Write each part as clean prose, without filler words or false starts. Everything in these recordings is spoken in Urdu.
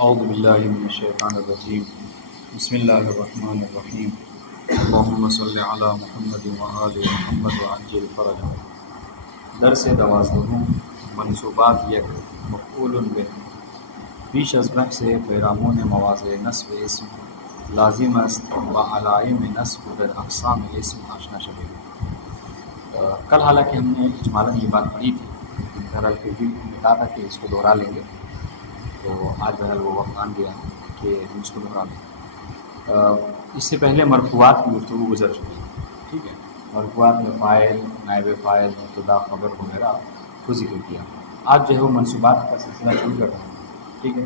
اعوذ باللہ من الشیطان الرجیم بسم اللہ الرحمن الرحیم اللہم صل علی محمد وآل محمد وعجل فرجہ۔ درس 12 منصوبات یک مفعول به پیش از بحث پیرامون مواضع نصب اسم لازم است و علائم نصب در اقسام اسم آشنا شوید۔ کل حالانکہ ہم نے اجمالاً یہ بات پڑھی تھی، بہرحال پھر بھی کہا تھا کہ اس کو دوہرا لیں گے، تو آج بہرحال وہ وقت آن گیا کہ ہم اس کو دوہرا لیں۔ اس سے پہلے مرفوعات کی گفتگو گزر چکی ہے، ٹھیک ہے۔ مرفوعات میں فاعل، نائب فاعل، مبتدا، خبر وغیرہ کو ذکر کیا۔ آج جو ہے وہ منصوبات کا سلسلہ شروع کر رہے ہیں، ٹھیک ہے۔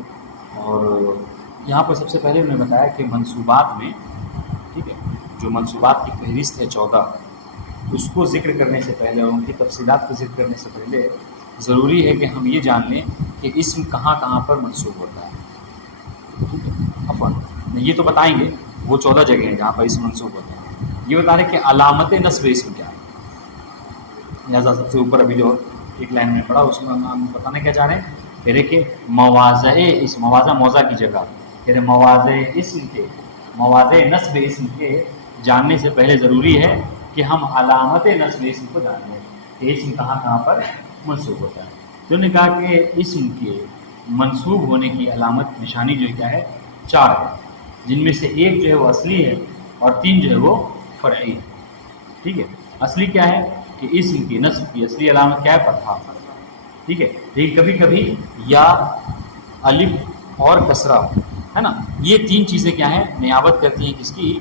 اور یہاں پر سب سے پہلے انہوں نے بتایا کہ منصوبات میں، ٹھیک ہے، جو منصوبات کی فہرست ہے 14، اس کو ذکر کرنے سے پہلے اور ان کی تفصیلات کو ذکر کرنے سے پہلے ضروری ہے کہ ہم یہ جان لیں کہ اسم کہاں کہاں پر منصوب ہوتا ہے، ٹھیک ہے۔ عفواً یہ تو بتائیں گے وہ 14 جگہ ہیں جہاں پر اسم منصوب ہوتا ہے، یہ بتا رہے کہ علامت نصب اسم کیا ہے۔ لہٰذا سب سے اوپر ابھی جو ایک لائن میں پڑھا اس میں ہم بتانے کیا چاہ رہے ہیں، کہہ رہے کہ مواضع اسم، مواضع موضع کی جگہ، کہہ رہے مواضع اسم کے، مواضع نصب اسم کے جاننے سے پہلے ضروری ہے کہ ہم علامت نصب اسم کو جان لیں کہ اسم کہاں کہاں پر منصوب ہوتا ہے۔ تو انہوں نے کہا کہ اسم کے منصوب ہونے کی علامت نشانی جو کیا ہے، 4 ہے، جن میں سے ایک جو ہے وہ اصلی ہے اور 3 جو ہے وہ فرعی ہے، ٹھیک ہے۔ اصلی کیا ہے کہ اسم کی نصب کی اصلی علامت کیا ہے، فتحہ، ٹھیک ہے۔ لیکن کبھی کبھی یا، الف اور کسرہ ہے نا، یہ 3 چیزیں کیا ہیں، نیابت کرتی ہیں کس کی،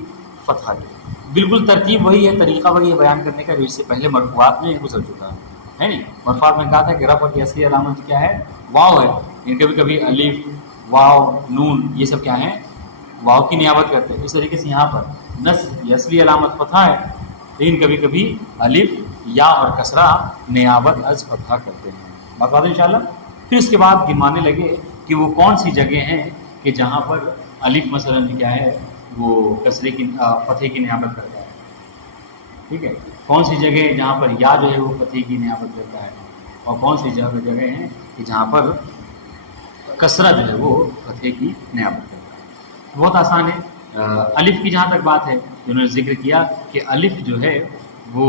فتحہ کی۔ بالکل ترتیب وہی ہے، طریقہ وہی ہے بیان کرنے کا جو اس سے پہلے مرفوعات میں گزر چکا ہے نہیں۔ مرفوعات میں کہا تھا کہ رفع کی اصلی علامت کیا ہے، واو ہے، لیکن کبھی کبھی الف، واو، نون، یہ سب کیا ہیں، واو کی نیابت کرتے ہیں۔ اس طریقے سے یہاں پر نصب کی اصلی علامت فتحہ ہے، لیکن کبھی کبھی الف، یا اور کسرہ نیابت از فتحہ کرتے ہیں۔ بات بات انشاءاللہ۔ پھر اس کے بعد گنوانے لگے کہ وہ کون سی جگہ ہیں کہ جہاں پر الف مثلا کیا ہے وہ کسرے کی، فتح کی نیابت کرتا ہے، ٹھیک ہے۔ کون سی جگہ جہاں پر یا جو ہے وہ فتح کی نیابت کرتا ہے، اور کون سی جگہ ہیں کہ جہاں پر کسرہ جو ہے وہ فتح کی نیابت کرتا ہے۔ بہت آسان ہے۔ الف کی جہاں تک بات ہے، جنہوں نے ذکر کیا کہ الف جو ہے وہ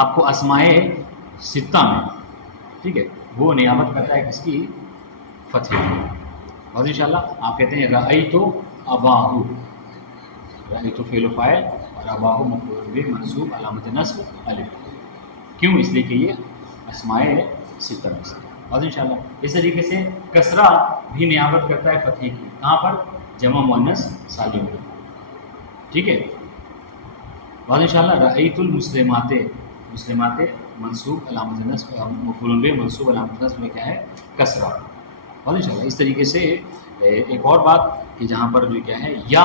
آپ کو اسماء ستہ میں، ٹھیک ہے، وہ نیابت کرتا ہے کس کی، فتح کی۔ اور انشاءاللہ آپ کہتے ہیں رأیت اباہ، رأیت فعل و فاعل اور اباہ مفعول به منصوب علامت نصب الف، کیوں، اس لیے کہ یہ اسماء ستہ میں سے۔ اور انشاءاللہ اس طریقے سے کسرہ بھی نیابت کرتا ہے فتح کی، کہاں پر، جمع مؤنث سالم میں، ٹھیک ہے۔ اور انشاءاللہ رأیت المسلمات، مسلمات منصوب علامت نصب، مفعول به منصوب علامت نصب میں کیا ہے، کسرہ۔ اور انشاءاللہ اس طریقے سے ایک اور بات کہ جہاں پر جو کیا ہے یا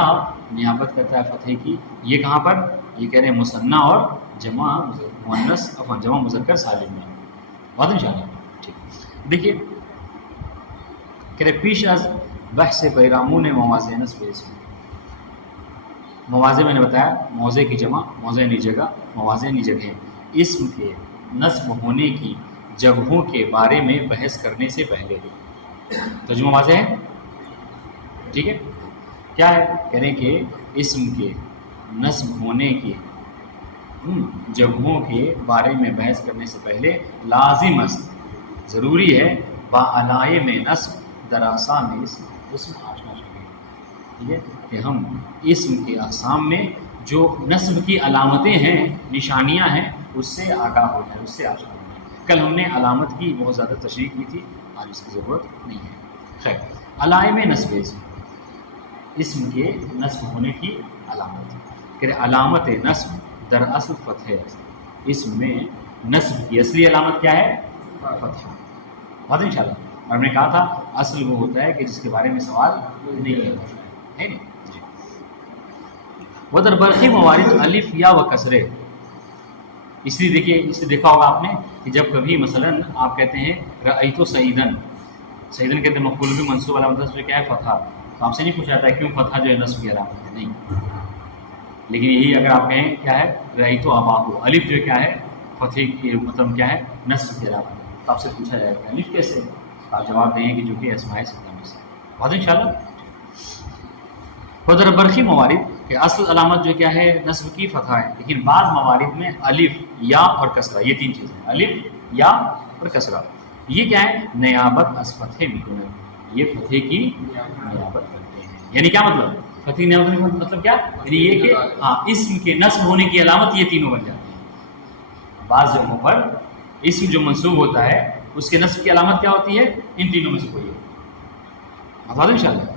نیابت کرتا ہے فتح کی، یہ کہاں پر، یہ کہہ رہے ہیں مثنی اور جمع مؤنث، جمع مذکر سالم میں۔ بات انشاءاللہ ٹھیک۔ دیکھیے کہہ رہے پیش از بحث پیرامون مواضع نصب اسم، مواضع میں نے بتایا موضع کی جمع، موضع یعنی جگہ، مواضع یعنی جگہیں، اسم کے نصب ہونے کی جگہوں کے بارے میں بحث کرنے سے پہلے، ترجمہ واضح ہے، ٹھیک ہے۔ کیا ہے، کہہ رہے ہیں کہ اسم کے نصب ہونے کی جگہوں کے بارے میں بحث کرنے سے پہلے لازم است، ضروری ہے، با علائم نصب در اقسام اسم آشنا شوید، ٹھیک ہے، کہ ہم اسم کے اقسام میں جو نصب کی علامتیں ہیں، نشانیاں ہیں، اس سے آگاہ ہو جائیں، اس سے آشنا ہو جائیں۔ کل ہم نے علامت کی بہت زیادہ تشریح کی تھی، آج اس کی ضرورت نہیں ہے۔ خیر، علائم نصب اسم کے نصب ہونے کی علامت، کہ علامت نصب در اصل فتح، اسم میں نصب کی اصلی علامت کیا ہے، فتح۔ بات انشاءاللہ، اور ہم نے کہا تھا اصل وہ ہوتا ہے کہ جس کے بارے میں سوال نہیں ہوتا ہے نہیں جی۔ وہ در برقی موارد الف یا و کسرے، اس لیے دیکھیے، اس سے دیکھا ہوگا آپ نے کہ جب کبھی مثلا آپ کہتے ہیں رأیت سعیدن، سعیدن کہتے ہیں مفعول بھی منصوب علامت نصب کیا ہے، فتحہ، تو آپ سے نہیں پوچھا جاتا ہے کیوں فتحہ جو ہے نصب کی علامت ہے، نہیں۔ لیکن یہی اگر آپ کہیں کیا ہے رأیت اباہ، الف جو کیا ہے فتح کی، مطلب کیا ہے، نصب کی علامت، تو آپ سے پوچھا جائے گا الف کیسے، آپ جواب دیں کہ جو کہ اسماء ستہ میں سے بات ان شاء اللہ. خود برقی موارد کہ اصل علامت جو کیا ہے نصب کی فتح ہے، لیکن بعض موارد میں الف یا اور کسرہ، یہ تین چیزیں الف یا اور کسرہ، یہ کیا ہے نیابت از فتح میکنه، یہ فتح کی نیابت کرتے ہیں. یعنی کیا مطلب فتح کی نیابت مطلب کیا، یعنی یہ کہ ہاں اسم کے نصب ہونے کی علامت یہ تینوں بن جاتے ہیں. بعض جگہوں پر اسم جو منصوب ہوتا ہے اس کے نصب کی علامت کیا ہوتی ہے، ان تینوں میں سے کوئی ہے ان شاء اللہ.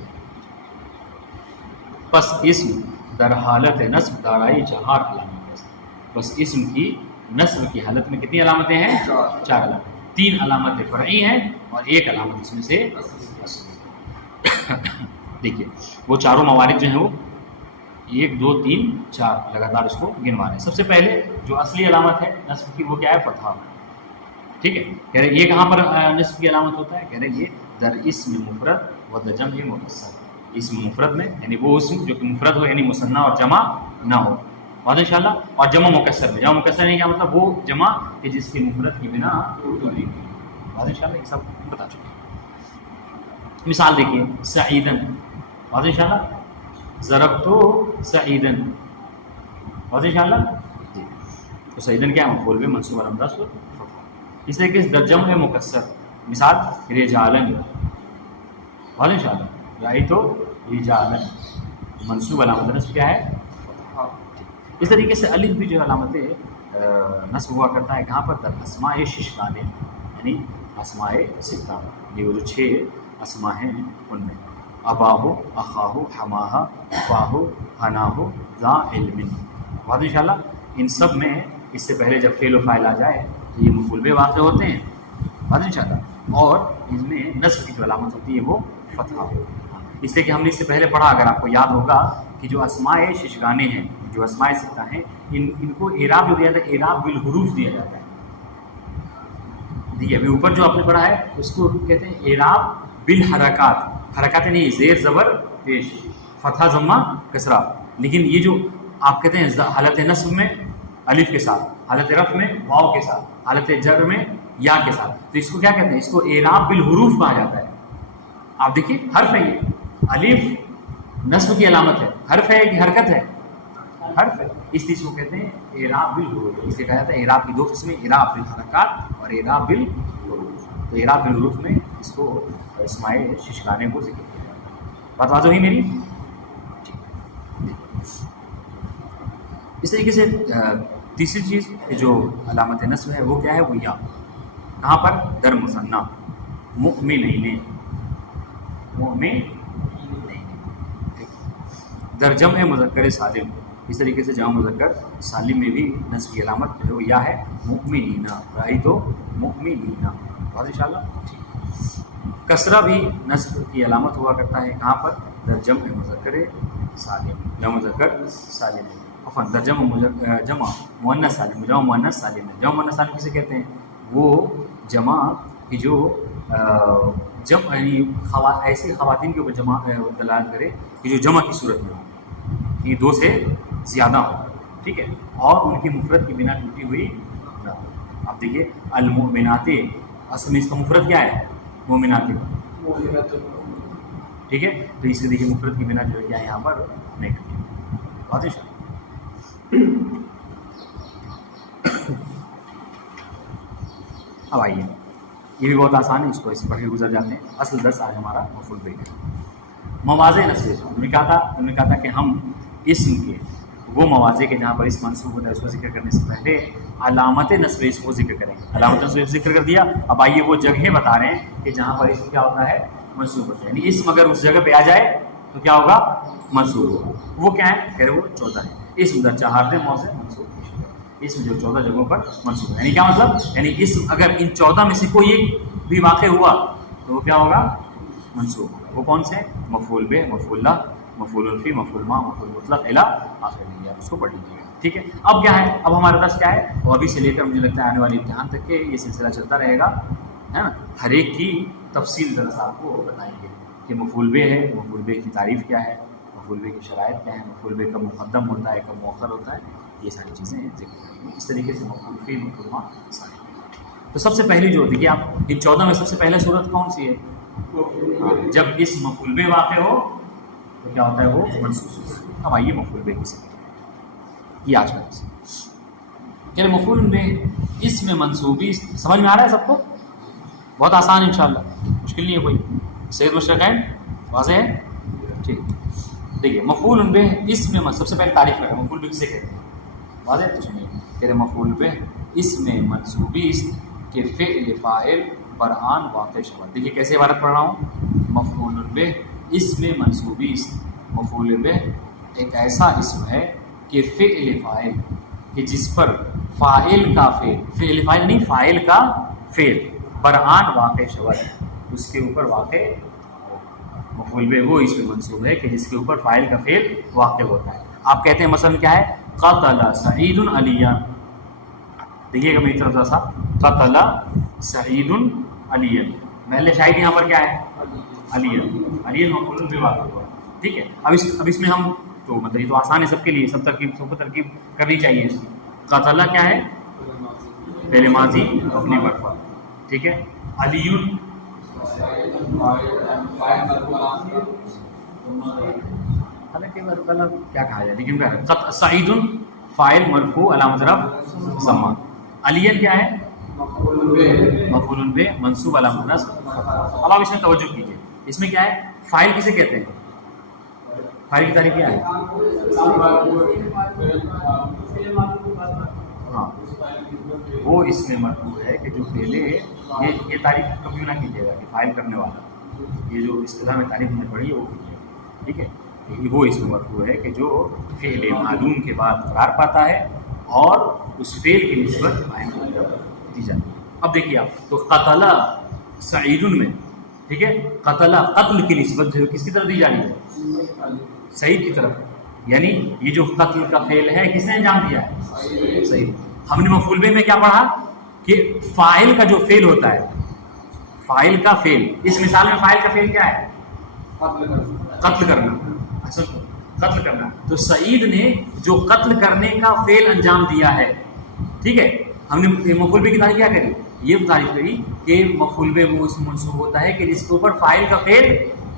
پس اسم در حالت نصب دارای چہار علامت، بس اسم کی نصب کی حالت میں کتنی علامتیں ہیں، چار علامتیں، تین علامتیں فرعی ہیں اور ایک علامت اس میں سے دیکھیے وہ چاروں موارد جو ہیں وہ 1 2 3 4 لگاتار اس کو گنوا رہے ہیں. سب سے پہلے جو اصلی علامت ہے نصب کی وہ کیا ہے، فتحہ. ٹھیک ہے، کہہ رہے یہ کہاں پر نصب کی علامت ہوتا ہے، کہہ رہے یہ در اسم مفرد و در جمع مکسر، اسم مفرد میں یعنی وہ اسم جو کہ مفرد ہو یعنی مثنی اور جمع نہ ہو، اور ان شاء اللہ اور جمع مکسر میں، جمع مکسر نہیں کیا مطلب وہ جمع کہ جس کی مفرد کی بنا ہوتی ہے، اور ان شاء اللہ یہ سب بتا چکے ہیں. مثال دیکھیے سعیدن، اور ان شاء اللہ ضربتو سعیدن، اور ان شاء اللہ جی تو سعیدن کیا مفعول به منصوب علامت نصب فتح. اس طریقے سے در جمع مکسر مثال رجالن، اور ان شاء اللہ رائی تو رجالن منصوب علامت نصب کیا ہے. اس طریقے سے الف بھی جو علامت نصب ہوا کرتا ہے کہاں پر، در اسماء ششگانے یعنی اسماء ستہ، یہ وہ جو 6 اسماء ہیں ان میں اباہ اخاہ حماہ فاہ حناہ ذا علم، اور ان شاء اللہ ان سب میں اس سے پہلے جب فعل و فاعل آ جائے تو یہ مفعول به واقع ہوتے ہیں، اور ان شاء اللہ اور ان میں نصب کی جو علامت ہوتی ہے وہ فتحہ. اس لیے کہ ہم نے اس سے پہلے پڑھا، اگر آپ کو یاد ہوگا کہ جو اسماء ششگانے ہیں، جو اسماء ستہ ہیں، ان کو اعراب جو دیا جاتا ہے اعراب بالحروف دیا جاتا ہے. دیکھیے ابھی اوپر جو آپ نے پڑھا ہے اس کو کہتے ہیں اعراب بالحرکات، حرکات نہیں زیر زبر پیش فتحہ ضمہ کسرہ. لیکن یہ جو آپ کہتے ہیں حالت نصب میں الف کے ساتھ، حالت رفع میں واو کے ساتھ، حالت جر میں یا کے ساتھ، تو اس کو کیا کہتے ہیں، اس کو اعراب بالحروف کہا جاتا ہے. آپ دیکھیے حرف ہے، یہ الف نصب کی علامت ہے، حرف ہے کہ حرکت ہے، حرف ہے، اس چیز کو کہتے ہیں اعراب بالحروف. اس لیے کہا جاتا ہے اعراب کی 2 قسمیں، اعراب بالحرکات اور اعراب بالحروف. تو اعراب بالحروف میں اس کو اسماء ششگانے کو ذکر کیا جاتا ہے. بات واضح ہوئی میری؟ اس طریقے سے تیسری چیز جو علامت نصب ہے وہ کیا ہے، وہ یا. کہاں پر، در مثنی مؤمنین، مؤمن در جمع مذکر سالم. اس طریقے سے جمع مذکر سالم میں بھی نصب کی علامت جو یا ہے مؤمنین، رائی تو مؤمنین، بات ان شاء اللہ. کسرہ بھی نصب کی علامت ہوا کرتا ہے کہاں پر، در جمع مذکر سالم، جمع مذکر سالم، عفواً در جمع مؤنث سالم، جمع مؤنث سالم. جمع مؤنث سالم کسے کہتے ہیں، وہ جمع کی جو جمع ایسی خواتین کے اوپر جمع دلالت کرے کہ جو جمع کی صورت میں ہو، یہ 2 سے زیادہ ہو، ٹھیک ہے، اور ان کی مفرد کی بنا ٹوٹی ہوئی نہ ہو. آپ دیکھیے المؤمنات، اصل میں اس کا مفرد کیا ہے، مومنات، ٹھیک ہے، تو اس لیے دیکھیے مفرد کی بنا جو ہے کیا ہے یہاں پر نہیں ٹوٹی. واضح. اب آئیے یہ بھی بہت آسان ہے، اس کو ایسے پڑھ کے گزر جاتے ہیں. اصل درس آج ہمارا مفعول به ہے. مواضع نصب. ہم نے کہا تھا کہ ہم اسم کے وہ مواضع کے جہاں پر اسم منصوب ہوتا ہے اس کو ذکر کرنے سے پہلے علامت نصب اسم کو ذکر کریں. علامت نصب ذکر کر دیا، اب آئیے وہ جگہیں بتا رہے ہیں کہ جہاں پر اسم کیا ہوتا ہے، منصوب ہوتا ہے. یعنی اسم اگر اس جگہ پہ آ جائے تو کیا ہوگا، منصوب ہوگا. وہ کیا ہے، کہہ رہے وہ 14 ہے. اسم در 4 موضع منصوب، اسم جو 14 جگہوں پر منصوب ہے. یعنی کیا مطلب، یعنی اسم اگر ان 14 میں سے کوئی ایک بھی واقع ہوا تو وہ کیا ہوگا، منصوب ہوگا. وہ کون سے، مفعول به، مفعول له، مفعول فی، مفعول ما، مفعول مطلق الی آخر میں. اس کو پڑھ لیجیے گا، ٹھیک ہے. اب کیا ہے، اب ہمارا درس کیا ہے، اور ابھی سے لے کر مجھے لگتا ہے آنے والے امتحان تک کے یہ سلسلہ چلتا رہے گا، ہے نا. ہر ایک کی تفصیل درس آپ کو بتائیں گے کہ مفعول به ہے، مفعول به کی تعریف کیا ہے، مفعول به کی شرائط کیا ہے، مفعول به کب مقدم ہوتا ہے، کب مؤخر ہوتا ہے، یہ ساری چیزیں ذکر کریں گے. اس طریقے سے مفعول فی، مفعول ما سارے تو سب سے پہلی جو دیکھیے آپ ان 14 میں سب سے پہلے صورت کون سی ہے؟ جب اس مفعول بہ واقع ہو تو کیا ہوتا ہے وہ منصوب. اب آئیے مفعول بہ کسے یہ آج کا کہ مفعول بہ اس میں منصوبی سمجھ میں آ رہا ہے سب کو؟ بہت آسان انشاءاللہ، مشکل نہیں ہے کوئی. سید مشرقین واضح ہے؟ ٹھیک. دیکھیے مفعول بہ اس میں سب سے پہلے تعریف کریں مفعول بہ کسے کہتے ہیں. واضح ہے؟ تو سنیے کہ مفعول بہ اس میں منصوبی کہ فعل فاعل برآن واقع شود. دیکھیے کیسے عبارت پڑھ رہا ہوں. مفعول بہ اس میں منصوبی مفعول بہ ایک ایسا اسم ہے کہ فعل فاعل کہ جس پر فاعل کا فعل فاعل نہیں فاعل کا فعل برآن واقع شود اس کے اوپر واقع. مفعول بہ وہ اس میں منصوب ہے کہ جس کے اوپر فاعل کا فعل واقع ہوتا ہے. آپ کہتے ہیں مثلا کیا ہے قتل سعید علیہ. دیکھیے گا میری طرف سے قتل سعید علیہ. محل شاہد یہاں پر کیا ہے علیہ. علیہ مفعول بہ واقع ہوا. ٹھیک ہے. اب اس میں ہم تو مطلب یہ تو آسان ہے سب کے لیے، سب کو ترکیب کرنی چاہیے. قتل کیا ہے فعل ماضی مبنی مرفوع. ٹھیک ہے. علی کیا کہا جائے لیکن سعید فاعل مرفوع علامۃ رفع ضمہ. علی کیا ہے مفعول بہ منصوب علامۃ نصب. اب آپ اس میں توجہ کیجیے. اس میں کیا ہے فاعل کسے کہتے ہیں؟ فاعل کی تعریف کیا ہے؟ ہاں وہ اس میں مرفوع ہے کہ جو فعل ہے یہ تعریف کبھی نہ کیجیے گا کہ فاعل کرنے والا. یہ جو اصطلاح میں تعریف میں پڑھی ہے وہ کیجیے. ٹھیک ہے. وہ اس میں مرفوع ہے کہ جو فعل معلوم کے بعد قرار پاتا ہے اور اس فعل کی نسبت فاعل کو دی جاتی ہے. اب دیکھیے آپ تو قتل سعید میں ٹھیک ہے قتل قتل کی نسبت جو کس کی طرف دی جا رہی ہے؟ سعید کی طرف. یعنی یہ جو قتل کا فعل ہے کس نے انجام دیا ہے؟ سعید. ہم نے مفعول بہ میں کیا پڑھا کہ فاعل کا جو فعل ہوتا ہے فاعل کا فعل. اس مثال میں فاعل کا فعل کیا ہے؟ قتل کرنا. اصل قتل کرنا. تو سعید نے جو قتل کرنے کا فعل انجام دیا ہے ٹھیک ہے. ہم نے مفعول بہ کی تعریف کیا کری؟ یہ تعریف کری کہ مفعول بہ وہ منصوب ہوتا ہے کہ جس کے اوپر فاعل کا فعل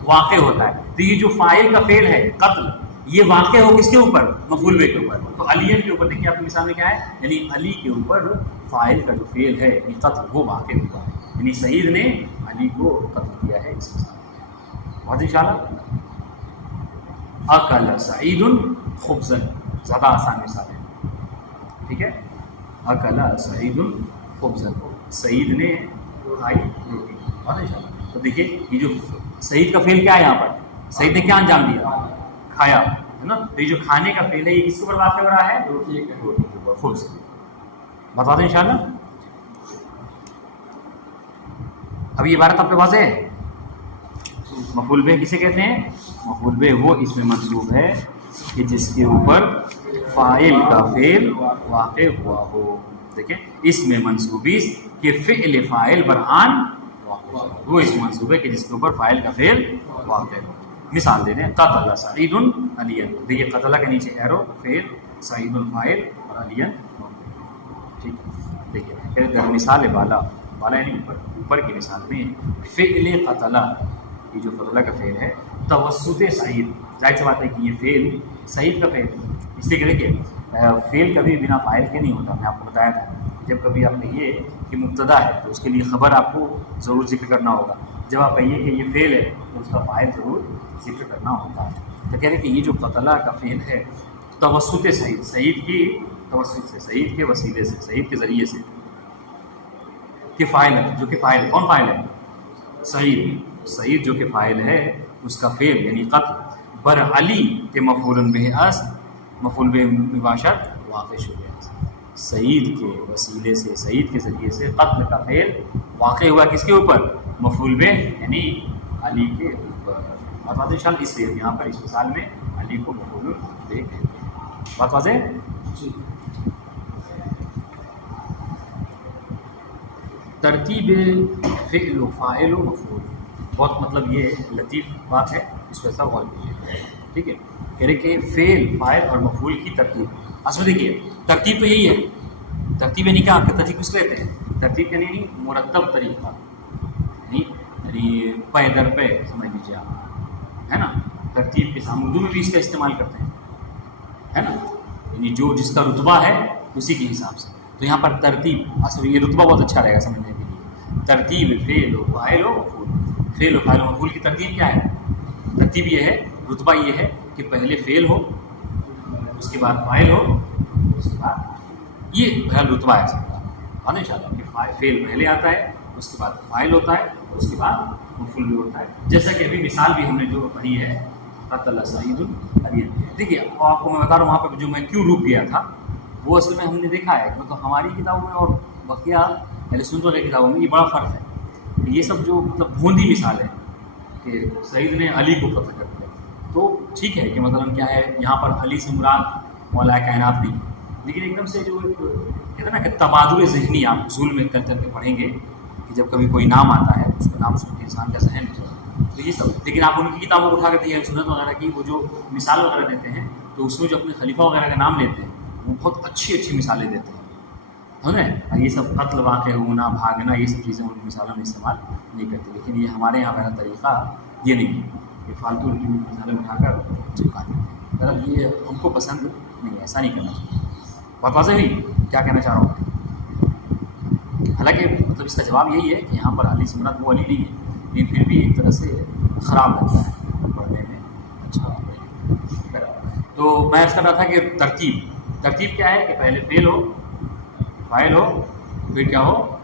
واقع ہوتا ہے. تو یہ جو فاعل کا فعل ہے قتل یہ واقع ہو کس کے اوپر؟ مفعول بہ کے اوپر. تو علی کے اوپر دیکھیے آپ کی مثال میں کیا ہے یعنی علی کے اوپر فاعل کا جو فعل ہے یعنی قتل وہ واقع ہوا ہے. یعنی سعید نے علی کو قتل کیا ہے. اس مثال میں بہت انشاءاللہ. اکل سعید خبزا زیادہ آسان مثال ہے. ٹھیک ہے. اکل سعید خبزا سعید نے کھائی روٹی. بہت انشاءاللہ. تو دیکھیے یہ جو سعید کا فعل کیا ہے یہاں پر سعید نے کیا انجام دیا؟ کھایا ہے نا. تو یہ جو کھانے کا فعل ہے یہ کس کے اوپر واقع ہو رہا ہے؟ روٹی کے اوپر. خبز. بتا دیں انشاءاللہ. اب یہ عبارت آپ کے واضح ہے. مفعول بہ کسے کہتے ہیں؟ مفعول بہ وہ اس میں منصوب ہے کہ جس کے اوپر فاعل کا فعل واقع ہوا ہو. دیکھیں اس میں منصوبی کہ فعل فاعل برآن وہ اس منصوب ہے کہ جس کے اوپر فاعل کا فعل واقع ہو. مثال دے دیں قتل سعید علیہ. دیکھیے قتل کے نیچے ایرو فعل سعید الفاعل اور علیہ. ٹھیک ہے. دیکھیے مثال بالا بالا یعنی اوپر کی مثال میں فعل قتل یہ جو قتل کا فعل ہے توسط سعید. ظاہر سی بات ہے کہ یہ فعل سعید کا فعل. اس لیے کہ دیکھیے فعل کبھی بنا فاعل کے نہیں ہوتا. میں آپ کو بتایا تھا جب کبھی آپ کہیے کہ مبتدا ہے تو اس کے لیے خبر آپ کو ضرور ذکر کرنا ہوگا. جب آپ کہیے کہ یہ فعل ہے تو اس کا فاعل ضرور ذکر کرنا ہوتا ہے. تو کہہ رہے کہ یہ جو قتلہ کا فعل ہے توسط سعید سعید کی توسط سے سعید کے وسیلے سے سعید کے ذریعے سے کہ فاعل ہے جو کہ فاعل کون فاعل ہے؟ سعید. سعید جو کہ فاعل ہے اس کا فعل یعنی قتل بر علی کے مفعول بہ اصل مفعول بہ مباشرت واقع شو ہے. سعید کے وسیلے سے سعید کے ذریعے سے قتل کا فعل واقع ہوا کس کے اوپر؟ مفعول بہ یعنی علی کے اوپر. بات واضح شان اس لیے یہاں پر اس مثال میں علی کو مفعول بہ کہتے ہیں. بات واضح. ترتیب فعل و فاعل و مفعول بہت مطلب یہ لطیف بات ہے. اس پہ ایسا غور کیجیے. ٹھیک ہے. کہہ رہے کہ فعل فاعل اور مفعول کی ترتیب. اصل دیکھیے ترتیب تو یہی ہے. ترتیب یعنی کیا؟ آپ کی ترتیب کس کہتے ہیں؟ ترتیب کا نہیں مرتب طریقہ، یعنی پے در پے سمجھ لیجیے آپ، ہے نا، ترتیب کے ساتھ اردو میں بھی اس کا استعمال کرتے ہیں، ہے نا، یعنی جو جس کا رتبہ ہے اسی کے حساب سے. تو یہاں پر ترتیب اصل یہ رتبہ بہت اچھا رہے گا سمجھنے کے لیے. ترتیب فعل و فاعل و مفعول، فعل و فاعل و مفعول کی ترتیب کیا ہے؟ ترتیب یہ ہے، رتبہ یہ ہے کہ پہلے فعل ہو، اس کے بعد فاعل ہو، اس کے بعد یہ بہرحال رتبہ ہے سب کا. اور ان شاء اللہ کہ فعل پہلے آتا ہے، اس کے بعد فاعل ہوتا ہے، اس کے بعد مفعول بھی ہوتا ہے. جیسا کہ ابھی مثال بھی ہم نے جو پڑھی ہے قتل سعید العلیم. دیکھیے آپ کو میں بتا رہا ہوں وہاں پہ جو میں کیوں رک گیا تھا وہ اصل میں ہم نے دیکھا ہے، مطلب ہماری کتابوں میں اور بقیہ اہل سنت والے کتابوں میں یہ بڑا فرق ہے. یہ سب جو مطلب بھوندی مثال ہے کہ سعید نے علی کو قتل کر دیا، تو ٹھیک ہے کہ مثلاً کیا ہے یہاں پر علی سے مراد مولا کائنات نہیں، لیکن ایک دم سے جو کہتے ہیں نا کہ تبادل ذہنی آپ اصول میں کر کے پڑھیں گے کہ جب کبھی کوئی نام آتا ہے اس کا نام سن کے انسان کا ذہن تو یہ سب. لیکن آپ ان کی کتابوں کو اٹھا کر دیے سنت وغیرہ کی وہ جو مثال وغیرہ دیتے ہیں تو اس میں جو اپنے خلیفہ وغیرہ کا نام لیتے ہیں وہ بہت اچھی اچھی مثالیں دیتے ہیں، اور یہ سب قتل واقع ہونا بھاگنا یہ سب چیزیں ان مثالوں میں استعمال نہیں کرتے. لیکن یہ ہمارے یہاں کا طریقہ یہ نہیں ہے کہ فالتو کی مثالیں اٹھا کر چپکا دیتے ہیں. مطلب یہ ہم کو پسند نہیں ہے، ایسا نہیں کرنا چاہیے. بات واضح ہوئی کیا کہنا چاہ رہا ہوں؟ حالانکہ مطلب اس کا جواب یہی ہے کہ یہاں پر علی سے مراد وہ علی نہیں ہے، لیکن پھر بھی ایک طرح سے خراب لگتا ہے پڑھنے میں. اچھا تو میں اس کر رہا تھا کہ ترتیب کیا ہے کہ پہلے فعل ہو، فاعل ہو، پھر کیا ہو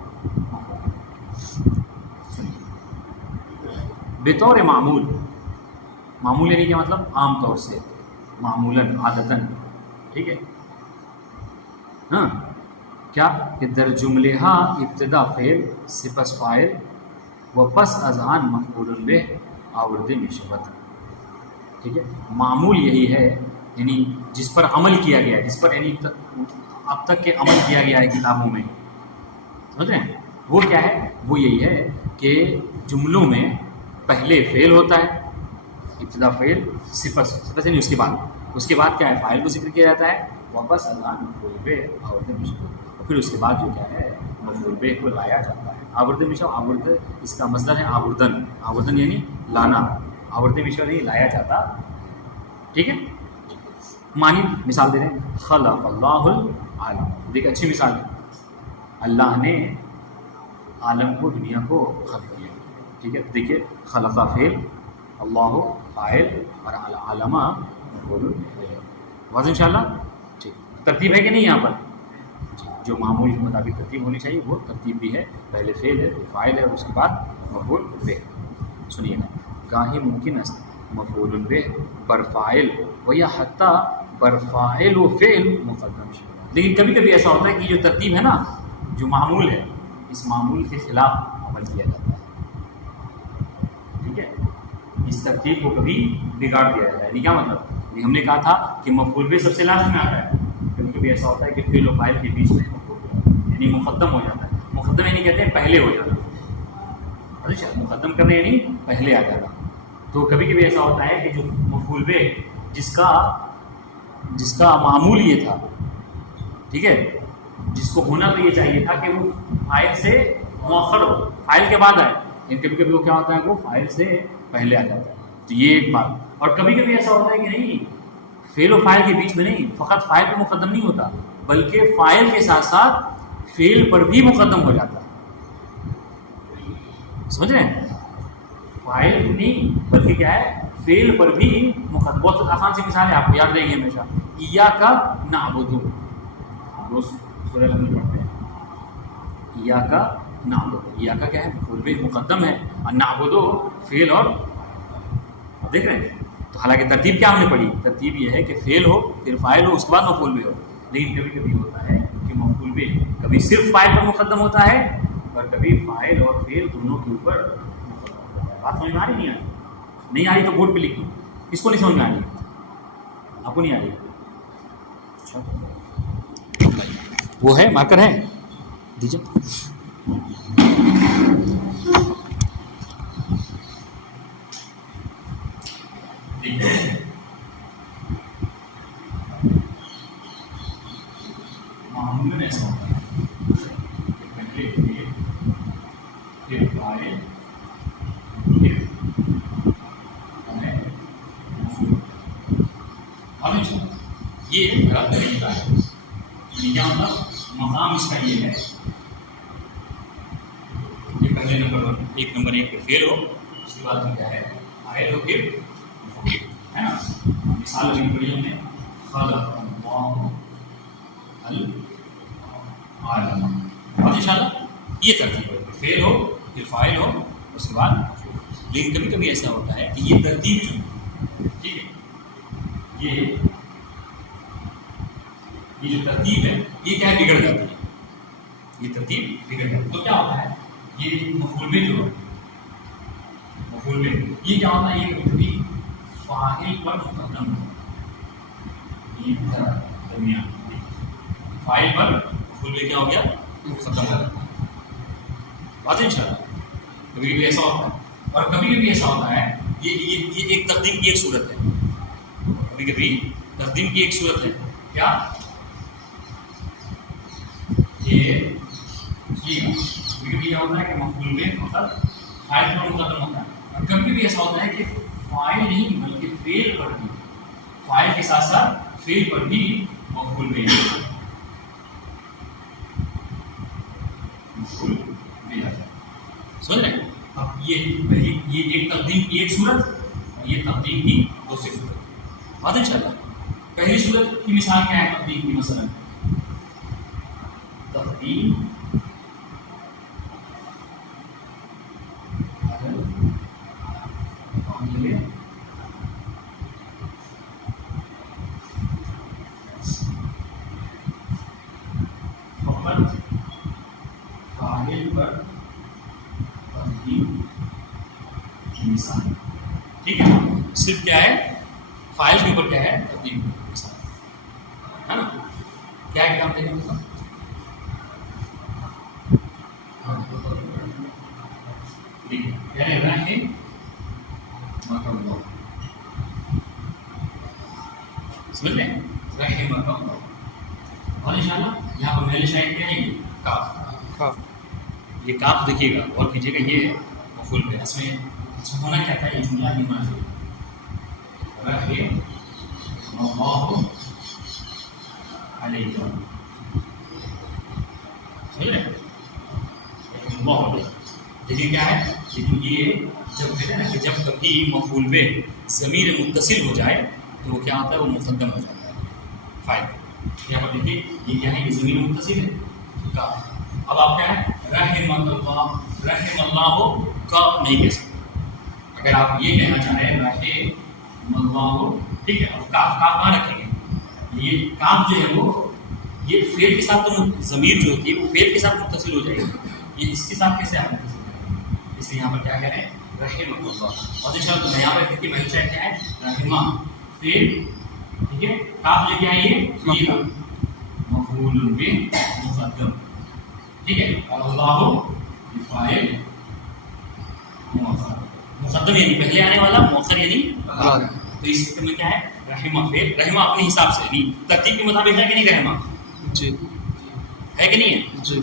بطور معمول یعنی کیا مطلب عام طور سے، معمولاً عادتاً، ٹھیک ہے ہاں. کیا کہ در جملہ ابتدا فعل سپس فاعل و پس از آن مفعول به آورده می شود. ٹھیک ہے، معمول یہی ہے یعنی جس پر عمل کیا گیا ہے، جس پر یعنی اب تک کے عمل کیا گیا ہے کتابوں میں، سمجھ رہے ہیں وہ کیا ہے؟ وہ یہی ہے کہ جملوں میں پہلے فعل ہوتا ہے، ابتدا فعل سپس یعنی اس کے بعد کیا ہے؟ فاعل کو ذکر کیا جاتا ہے، واپس اذان مفعول به آورده می شود، اور پھر اس کے بعد جو کیا ہے مفعول به کو لایا جاتا ہے. آورده می شود، آورده اس کا مصدر ہے آوردن یعنی لانا، آورده می شود یعنی لایا جاتا. ٹھیک ہے، معنی مثال دے رہے ہیں خلق اللہ العالم. دیکھ اچھی مثال ہے، اللہ نے عالم کو دنیا کو خلق کیا. ٹھیک ہے، دیکھیے خلق فعل، اللہ فاعل اور العالم مفعول. واضح انشاءاللہ. ٹھیک، ترتیب ہے کہ نہیں یہاں پر؟ جو معمول کے مطابق ترتیب ہونی چاہیے وہ ترتیب بھی ہے، پہلے فعل ہے، پھر فاعل ہے اور اس کے بعد مفعول به. سنیے نا، گاہی ممکن است مفعول به بر فاعل و یا حتی بر فاعل و فعل مقدم شد. لیکن کبھی کبھی ایسا ہوتا ہے کہ جو ترتیب ہے نا، جو معمول ہے، اس معمول کے خلاف عمل کیا جاتا ہے. ٹھیک ہے، اس ترتیب کو کبھی بگاڑ دیا جاتا ہے. یعنی کیا مطلب؟ ہم نے کہا تھا کہ مفعول به سب سے لاسٹ میں آتا ہے. کبھی کبھی ایسا ہوتا ہے کہ فعل و فاعل کے بیچ میں یعنی مقدم ہو جاتا ہے. مقدم یعنی کہتے ہیں پہلے ہو جانا. اچھا، مقدم کرنے یعنی پہلے آ جانا. تو کبھی کبھی ایسا ہوتا ہے کہ جو مفعول به جس کا معمول یہ تھا، ٹھیک ہے، جس کو ہونا تو یہ چاہیے تھا کہ وہ فاعل سے مؤخر ہو، فاعل کے بعد آئے، لیکن کبھی کبھی وہ کیا ہوتا ہے وہ فاعل سے پہلے آ جاتا ہے. تو یہ ایک بات. اور کبھی کبھی ایسا ہوتا ہے کہ نہیں، فعل و فاعل کے بیچ میں نہیں، فقط فاعل پہ مقدم نہیں ہوتا بلکہ فاعل کے ساتھ ساتھ فعل پر بھی مقدم ہو جاتا ہے. سمجھ رہے ہیں؟ فاعل نہیں بلکہ کیا ہے فعل پر بھی مقدم. بہت آسان سی مثال ہے، آپ کو یاد رہے گی ہمیشہ. ایاک نعبد، روز سورہ الحمد پڑھتے ہیں ایاک نعبد. ایاک کیا ہے؟ مفعول به مقدم ہے، اور نعبد فعل. اور دیکھ رہے ہیں تو حالانکہ ترتیب کیا ہم نے پڑھی؟ ترتیب یہ ہے کہ فعل ہو، پھر فاعل ہو، اس کے بعد مفعول به ہو. لیکن کبھی کبھی ہوتا ہے کہ مفعول به کبھی صرف فاعل پر مقدم ہوتا ہے اور کبھی فاعل اور فعل دونوں کے اوپر مقدم ہوتا ہے. بات سمجھ میں آ رہی نہیں آ رہی تو بورڈ پہ لکھ دو. کس کو نہیں سمجھ میں آ رہی؟ آپ کو نہیں آ رہی؟ وہ ہے مارکر ہے دیجیے. معمولاً ایسا ہوتا ہے پہلے یہ رد طریقہ ہے، یعنی کیا مطلب مقام اس کا یہ ہے کہ پہلے نمبر ایک پہ فیل ہو، اس کے بعد کیا ہے فاعل ہو، پھر مفعول ہے نا. مثال ابھی پڑھی ہم نے خلق اللہ العالم، اور انشاءاللہ یہ ترتیب ہے، فعل ہو پھر فاعل ہو اس کے بعد مفعول. لیکن کبھی کبھی ایسا ہوتا ہے کہ یہ ترتیب جو ہے، ٹھیک ہے، یہ جو ترتیب ہے یہ کیا بگڑ جاتی ہے، یہ ترتیب بگڑ جاتی ہے. تو کیا ہوتا ہے یہ مفعول به جو ہے، مفعول به یہ کیا ہوتا ہے، یہ کبھی فاعل پر مقدم ہے، یہ درمیان فاعل پر مفعول به کیا ہو گیا مقدم ہو جاتا ہے. واضح انشاءاللہ. کبھی کبھی ایسا ہوتا ہے اور کبھی کبھی ایسا ہوتا ہے یہ ایک تقدیم کی ایک صورت ہے، کبھی کبھی تقدیم کی ایک صورت ہے کیا یہ کبھی کبھی کیا ہوتا ہے کہ مفعول به فقط فاعل پر مقدم ہوتا ہے، اور کبھی بھی ایسا ہوتا ہے کہ فاعل نہیں بلکہ فعل پر بھی، فاعل کے ساتھ ساتھ فعل پر بھی مفعول به سمجھ رہے ہیں. اب یہ ایک تقدیم کی ایک صورت اور یہ تقدیم کی دوسری صورت. بات انشاءاللہ. پہلی صورت کی مثال کیا ہے تقدیم کی؟ مثلا تقدیم فقط فاعل پر تقدیم کی مثال. ٹھیک ہے، صرف کیا ہے فاعل کے اوپر کیا ہے تقدیم کی مثال ہے نا. کیا ہے کام دیکھیں گے سمجھ لیں رحم اللہ. اور انشاءاللہ یہاں پر محل شاہد کیا ہے یہ کاف. یہ کاف دیکھیے گا اور کیجیے گا، یہ مفعول به اس میں ہونا کیا تھا، یہ جملہ ہی ہونا چاہیے رحم اللہ علیہ. سمجھ رہے رحم اللہ علیہ. لیکن کیا ہے، لیکن یہ جب کہتے ہیں نا کہ جب کبھی مفعول به ضمیر متصل ہو جائے تو وہ کیا ہوتا ہے، وہ مقدم ہو جاتا ہے فاعل. یہاں پر دیکھیے یہ کیا ہے، یہ ضمیر متصل ہے کاف. اب آپ کیا ہے رحم اللہ ہو کا نہیں کہہ سکتے. اگر آپ یہ کہنا چاہیں رحم اللہ ہو، ٹھیک ہے، اب کاف کہاں رکھیں گے؟ یہ کاف جو ہے وہ یہ فعل کے ساتھ تو ضمیر جو ہوتی ہے وہ فعل کے ساتھ متصل ہو جائے گی. یہ اس کے ساتھ کیسے آپ متصل کریں گے؟ اس لیے یہاں پر کیا کہہ رہے ہیں رحم اللہ. اور انشاءاللہ تو یہاں پر دیکھیے محل شاہد کیا ہے رحمہ فعل، ٹھیک ہے، کاف لے کے آئیے مفعول به مقدم، ٹھیک ہے، اور اللہ فاعل مقدم یعنی پہلے آنے والا، مؤخر یعنی بعد. تو اس میں کیا ہے رحمہ فعل، رحمہ اپنے حساب سے یعنی ترتیب کے مطابق ہے کہ نہیں رحمہ؟ جی ہے کہ نہیں ہے؟ جی.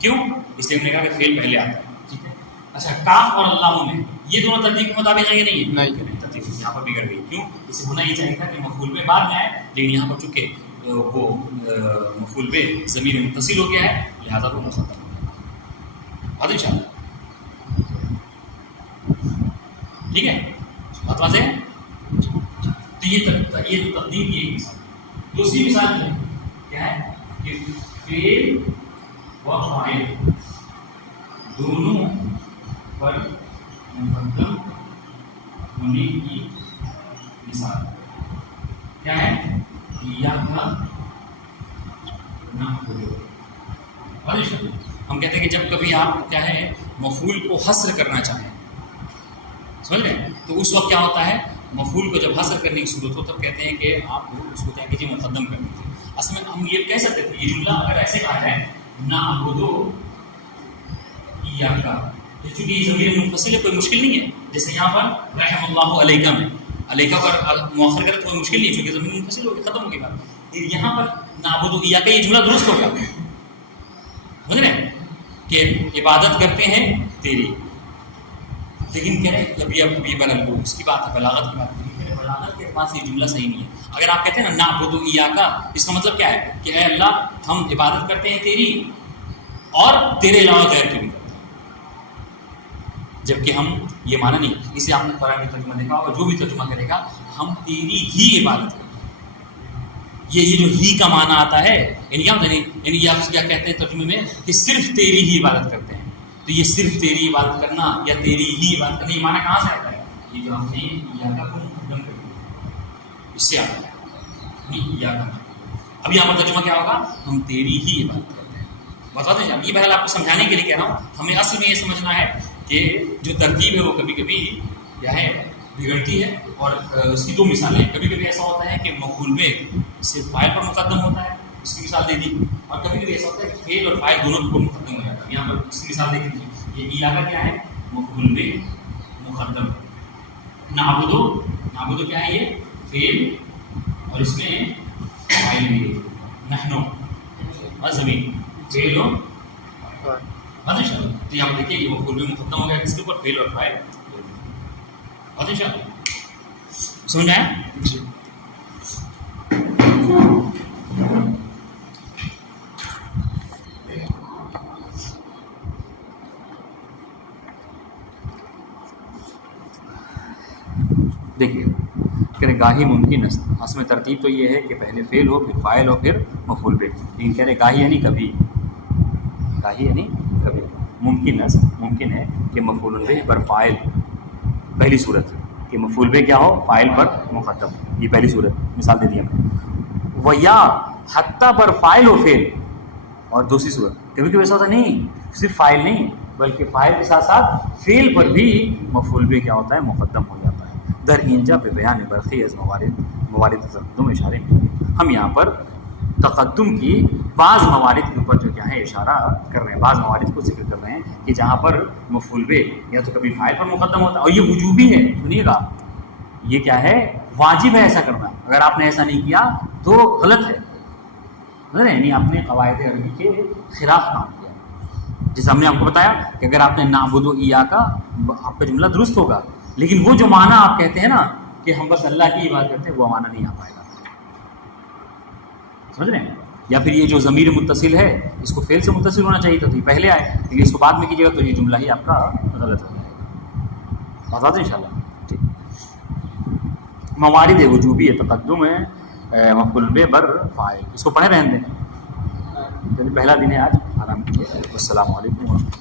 کیوں؟ اس لیے ہم نے کہا کہ فعل پہلے آتا ہے. ٹھیک ہے. اچھا کاف اور اللہ میں یہ دونوں ترتیب کے مطابق ہے کہ نہیں ہے؟ نہیں. ترتیب یہاں پر بگڑ گئی. کیوں؟ اسے ہونا یہ چاہیے تھا کہ مفعول به بعد میں آئے، لیکن یہاں پر چونکہ وہ مفعول به ضمیر متصل ہو گیا ہے لہذا وہ مقدم ہو گیا. بات انشاءاللہ ٹھیک ہے، بات واضح ہے. تو یہ تقدیم کی ایک مثال. دوسری مثال کیا ہے کہ فعل و فاعل دونوں پر مقدم ہونے کی مثال کیا ہے، یا ہم کہتے ہیں کہ جب کبھی آپ کیا ہے مفعول کو حصر کرنا چاہیں، سمجھ رہے ہیں، تو اس وقت کیا ہوتا ہے مفعول کو جب حصر کرنے کی صورت ہو تب کہتے ہیں کہ آپ اس کو کیا کیجیے مقدم کر دیجیے. اصل میں ہم یہ کہہ سکتے تھے یہ جملہ اگر ایسے کہا ہے نعبدو ایاک، چونکہ یہ ضمیر منفصل ہے کوئی مشکل نہیں ہے. جیسے یہاں پر رحم اللہ علیکہ میں علیکہ پر مؤخر کرے تو کوئی مشکل نہیں ہے چونکہ ضمیر منفصل ہو گیا، ختم ہو گئی بات. یہاں پر نعبدو ایاک یہ جملہ درست ہوگا، سمجھ رہے ہیں کہ عبادت کرتے ہیں تیری. لیکن کہہ رہے اب یہ بدل کو اس کی بات ہے، بلاغت کی بات ہے. بلاغت کے اعتبار سے یہ جملہ صحیح نہیں ہے. اگر آپ کہتے ہیں نا نعبد ایاک، اس کا مطلب کیا ہے کہ اے اللہ ہم عبادت کرتے ہیں تیری اور تیرے علاوہ غیر کی بھی کرتے ہیں، جبکہ ہم یہ مانا نہیں. اسے آپ نے قرآن کا ترجمہ دیکھا ہوگا، جو بھی ترجمہ کرے گا ہم تیری ہی عبادت کرتے ہیں. یہ جو ہی کا معنی آتا ہے یعنی کیا ہوتا ہے، یعنی یہ آپ کیا کہتے ہیں ترجمے میں کہ صرف تیری ہی عبادت کرتے ہیں. تو یہ صرف تیری عبادت کرنا یا تیری ہی عبادت کرنا، یہ معنی کہاں سے آتا ہے؟ یہ جو ہم نے ایاکا کو مقدم کر دیا اس سے آتا ہے ایاکا. اب یہاں پر ترجمہ کیا ہوگا؟ ہم تیری ہی عبادت کرتے ہیں. بتا دیں یہ بہرحال آپ کو سمجھانے کے لیے کہہ رہا ہوں. ہمیں اصل میں یہ سمجھنا ہے کہ جو ترتیب ہے وہ کبھی کبھی کیا ہے بگڑتی ہے، اور اس کی دو مثالیں. کبھی کبھی ایسا ہوتا ہے کہ مفعول بہ صرف فاعل پر مقدم ہوتا ہے، اس کی مثال دے دی، اور کبھی کبھی ایسا ہوتا ہے کہ فعل اور فاعل دونوں پر مقدم ہو جاتا ہے. یہاں پر اس کی مثال دیکھ لیجیے. یہ ایاکا کیا ہے؟ مفعول بہ مقدم. نعبدو کیا ہے؟ یہ فعل اور اس میں فاعل بھی ہے. نحنو اور زمین فعل و بات ان شاء اللہ. تو یہاں پر دیکھیے یہ مفعول بہ مقدم ہو گیا کس کے اوپر؟ فعل اور فاعل. بات ان شاء اللہ سمجھ آیا؟ جی. دیکھیے کہ گاہی ممکن ہے. اصل میں ترتیب تو یہ ہے کہ پہلے فعل ہو، پھر فاعل ہو، پھر مفعول بہ. لیکن کہہ رہے گاہی یعنی کبھی، گاہی یعنی کبھی. ممکن ہے کہ مفعول بہ پر فاعل، پہلی صورت کہ مفعول بہ کیا ہو؟ فاعل پر مقدم. یہ پہلی صورت مثال دے دی ہم نے. و یا حتیٰ پر فاعل و فعل. اور دوسری صورت کبھی کبھی ایسا ہوتا نہیں صرف فاعل نہیں بلکہ فاعل کے ساتھ ساتھ فعل پر بھی مفعول بہ کیا ہوتا ہے؟ مقدم ہو جاتا ہے. در اینجا پہ بیان برقی از موارد تقدم اشارے. ہم یہاں پر تقدم کی بعض موارد کے اوپر جو کیا ہے اشارہ کر رہے ہیں، بعض موارد کو ذکر کر رہے ہیں کہ جہاں پر مفعول بہ یا تو کبھی فاعل پر مقدم ہوتا ہے، اور یہ وجوبی ہے. سنیے گا یہ کیا ہے؟ واجب ہے ایسا کرنا. اگر آپ نے ایسا نہیں کیا تو غلط ہے، یعنی آپ نے قواعد عربی کے خلاف کام کیا. جیسے ہم نے آپ کو بتایا کہ اگر آپ نے نعبد ایاکا، آپ کا جملہ درست ہوگا، لیکن وہ جو معنی آپ کہتے ہیں نا کہ ہم بس اللہ کی عبادت کرتے ہیں، وہ معنی نہیں آ پائے گا. سمجھ رہے ہیں؟ یا پھر یہ جو ضمیر متصل ہے اس کو فعل سے متصل ہونا چاہیے تھا تو یہ پہلے آئے، لیکن اس کو بعد میں کیجیے گا تو یہ جملہ ہی آپ کا غلط ہو جائے گا. بتا دیں ان شاء اللہ. ٹھیک. موارد وجوبی تقدم ہے مفعول بہ بر فاعل. اس کو پڑھے رہنے دیں. پہلا دن ہے آج، آرام کیجیے. السلام علیکم ورحمۃ اللہ.